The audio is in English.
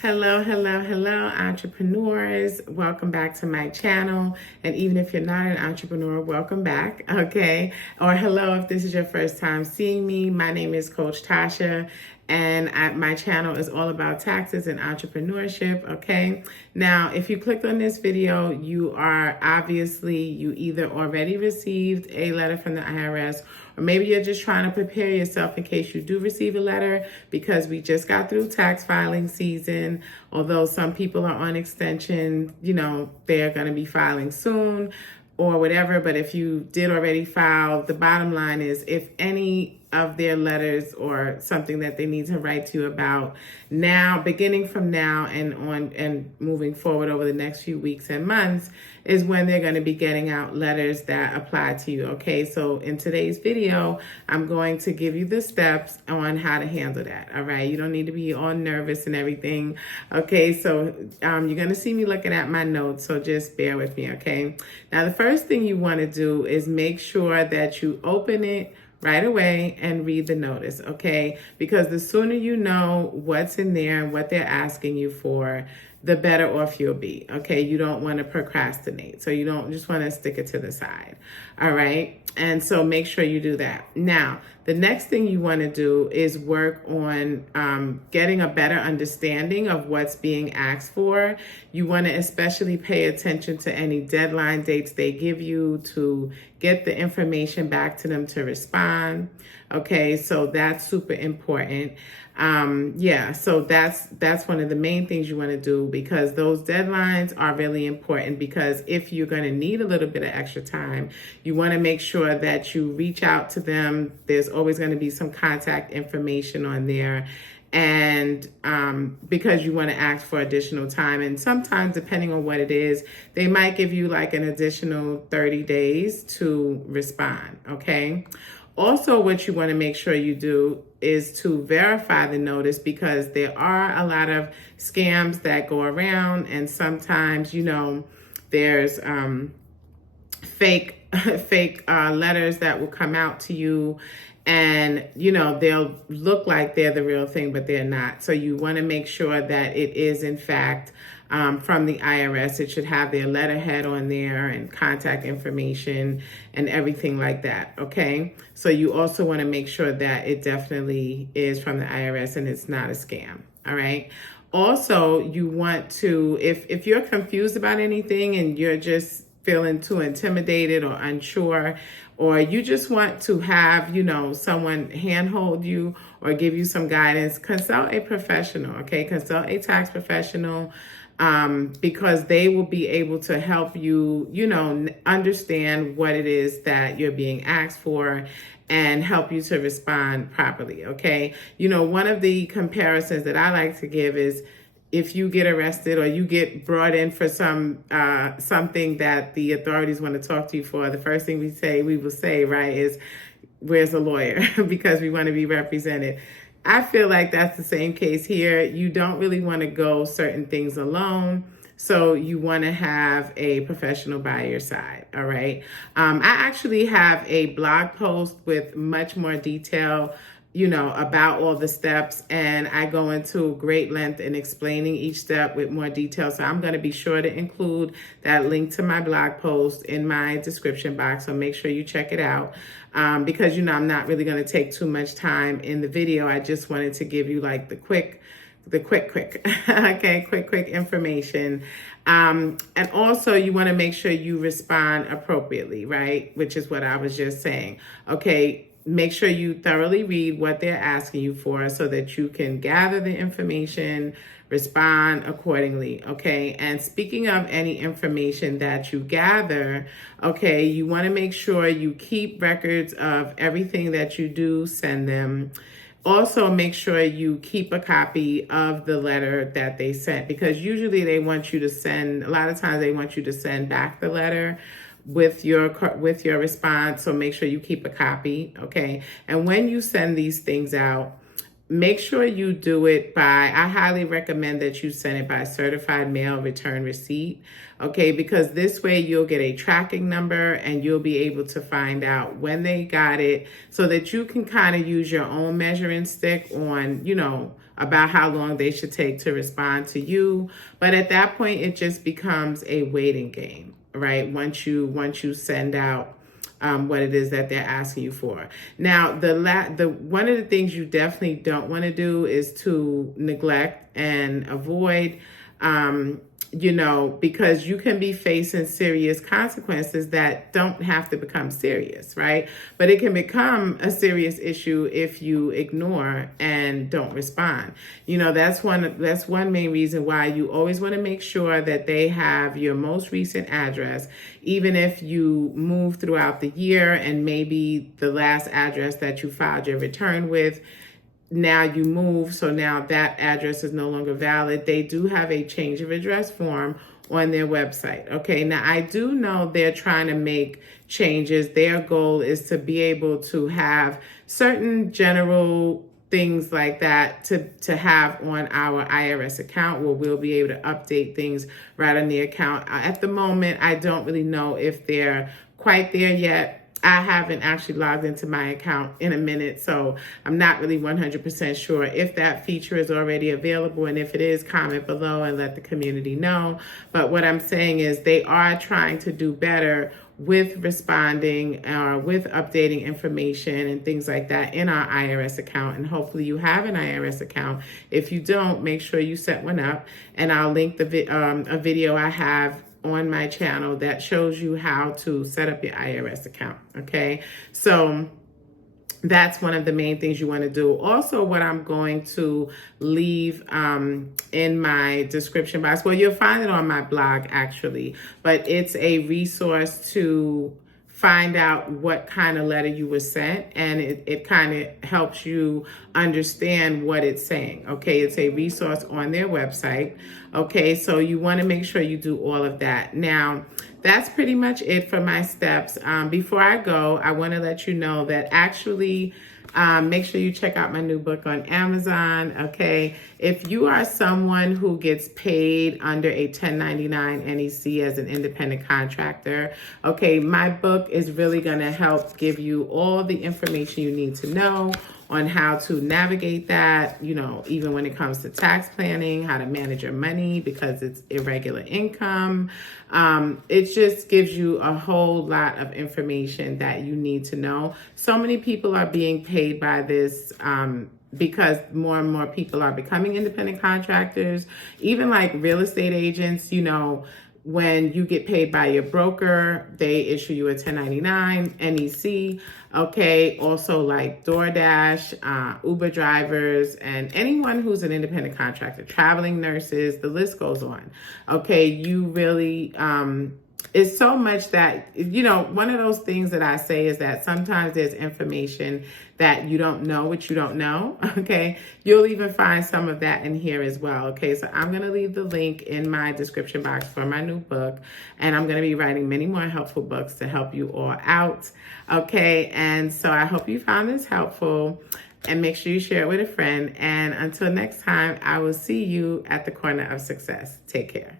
Hello, hello, hello, entrepreneurs. Welcome back to my channel. And even if you're not an entrepreneur, welcome back, okay? Or hello if this is your first time seeing me. My name is Coach Tasha, and my channel is all about taxes and entrepreneurship, okay? Now, if you clicked on this video, you either already received a letter from the IRS, or maybe you're just trying to prepare yourself in case you do receive a letter, because we just got through tax filing season. Although some people are on extension, they're going to be filing soon or whatever. But if you did already file, the bottom line is if any of their letters or something that they need to write to you about now, beginning from now and on and moving forward over the next few weeks and months, is when they're going to be getting out letters that apply to you. Okay, so in today's video, I'm going to give you the steps on how to handle that. All right, you don't need to be all nervous and everything. Okay, so you're going to see me looking at my notes, so just bear with me. Okay, now the first thing you want to do is make sure that you open it right away and read the notice, okay? Because the sooner you know what's in there and what they're asking you for, the better off you'll be, okay? You don't want to procrastinate. So you don't just want to stick it to the side, all right? And so make sure you do that. Now, the next thing you want to do is work on getting a better understanding of what's being asked for. You want to especially pay attention to any deadline dates they give you to get the information back to them to respond. Okay, so that's super important. So that's one of the main things you want to do, because those deadlines are really important, because if you're going to need a little bit of extra time, you want to make sure that you reach out to them. There's always going to be some contact information on there. And because you want to ask for additional time, and sometimes depending on what it is, they might give you like an additional 30 days to respond, okay? Also, what you want to make sure you do is to verify the notice, because there are a lot of scams that go around, and sometimes, there's fake letters that will come out to you, and they'll look like they're the real thing, but they're not. So you want to make sure that it is in fact from the IRS. It should have their letterhead on there and contact information and everything like that, okay? So you also want to make sure that it definitely is from the IRS and it's not a scam, all right? Also, you want to, if you're confused about anything and you're just feeling too intimidated or unsure, or you just want to have, someone handhold you or give you some guidance, consult a professional, okay? Consult a tax professional, because they will be able to help you, understand what it is that you're being asked for and help you to respond properly, okay? One of the comparisons that I like to give is, if you get arrested or you get brought in for something that the authorities want to talk to you for, the first thing we will say, right, is, where's a lawyer? Because we want to be represented. I feel like that's the same case here. You don't really want to go certain things alone. So you want to have a professional by your side, all right? I actually have a blog post with much more detail about all the steps, and I go into great length in explaining each step with more detail. So I'm going to be sure to include that link to my blog post in my description box. So make sure you check it out, because, I'm not really going to take too much time in the video. I just wanted to give you like the quick, okay, quick information. And also you want to make sure you respond appropriately, right? Which is what I was just saying. Okay. Make sure you thoroughly read what they're asking you for so that you can gather the information, respond accordingly, okay? And speaking of any information that you gather, okay, you want to make sure you keep records of everything that you do send them. Also, make sure you keep a copy of the letter that they sent, because usually they want you to send, a lot of times they want you to send back the letter with your response. So make sure you keep a copy, okay? And when you send these things out, make sure you do it I highly recommend that you send it by certified mail return receipt, okay? Because this way you'll get a tracking number and you'll be able to find out when they got it, so that you can kind of use your own measuring stick on, about how long they should take to respond to you. But at that point, it just becomes a waiting game, right? Once you send out what it is that they're asking you for. Now, the one of the things you definitely don't want to do is to neglect and avoid, because you can be facing serious consequences that don't have to become serious, right? But it can become a serious issue if you ignore and don't respond. That's one main reason why you always want to make sure that they have your most recent address, even if you move throughout the year and maybe the last address that you filed your return with, now you move, so now that address is no longer valid. They do have a change of address form on their website. Okay, now I do know they're trying to make changes. Their goal is to be able to have certain general things like that to have on our IRS account, where we'll be able to update things right on the account. At the moment, I don't really know if they're quite there yet. I haven't actually logged into my account in a minute, so I'm not really 100% sure if that feature is already available. And if it is, comment below and let the community know. But what I'm saying is they are trying to do better with responding, with updating information and things like that in our IRS account. And hopefully you have an IRS account. If you don't, make sure you set one up. And I'll link a video I have on my channel that shows you how to set up your IRS account. Okay, so that's one of the main things you want to do. Also, what I'm going to leave in my description box, well, you'll find it on my blog actually, but it's a resource to find out what kind of letter you were sent, and it kind of helps you understand what it's saying. Okay, it's a resource on their website. Okay, so you want to make sure you do all of that. Now, that's pretty much it for my steps. Before I go, I want to let you know that actually, make sure you check out my new book on Amazon. Okay, if you are someone who gets paid under a 1099 NEC as an independent contractor, okay, my book is really going to help give you all the information you need to know on how to navigate that, even when it comes to tax planning, how to manage your money because it's irregular income. It just gives you a whole lot of information that you need to know. So many people are being paid by this because more and more people are becoming independent contractors, even like real estate agents. When you get paid by your broker, they issue you a 1099 NEC. Okay, also like DoorDash, Uber drivers, and anyone who's an independent contractor, traveling nurses, the list goes on. Okay, you really, it's so much that, one of those things that I say is that sometimes there's information that you don't know, what you don't know, okay? You'll even find some of that in here as well, okay? So I'm gonna leave the link in my description box for my new book, and I'm gonna be writing many more helpful books to help you all out, okay? And so I hope you found this helpful, and make sure you share it with a friend. And until next time, I will see you at the corner of success. Take care.